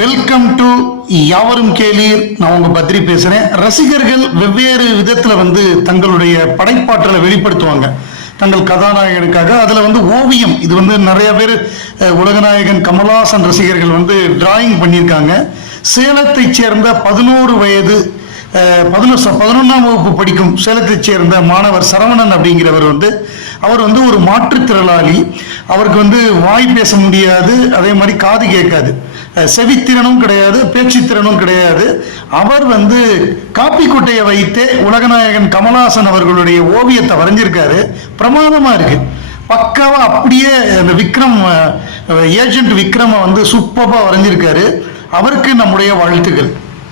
Welcome to யாவரும் கேளீர். நான் உங்க பத்ரி பேசுறேன். ரசிகர்கள் வெவ்வேறு விதத்துல தங்களுடைய படைப்பாற்றலை வெளிப்படுத்துவாங்க தங்கள் கதாநாயகனுக்காக. அதுல ஓவியம், இது நிறைய பேர் உலகநாயகன் கமல்ஹாசன் ரசிகர்கள் டிராயிங் பண்ணியிருக்காங்க. சேலத்தை சேர்ந்த 11 வயது 11ஆம் வகுப்பு படிக்கும் சேலத்தைச் சேர்ந்த மாணவர் சரவணன் அப்படிங்கிறவர் அவர் ஒரு மாற்றுத்திறனாளி. அவருக்கு வாய் பேச முடியாது, அதே மாதிரி காது கேட்காது, செவித்திறனும் கிடையாது, பேச்சுத்திறனும் கிடையாது. அவர் காப்பி குட்டையை வைத்தே உலகநாயகன் கமல்ஹாசன் அவர்களுடைய ஓவியத்தை வரைஞ்சிருக்காரு. பிரமாதமா இருக்கு, பக்காவா. அப்படியே அந்த விக்ரம் ஏஜென்ட் விக்ரம சூப்பரா வரைஞ்சிருக்காரு. அவருக்கு நம்முடைய வாழ்த்துக்கள்.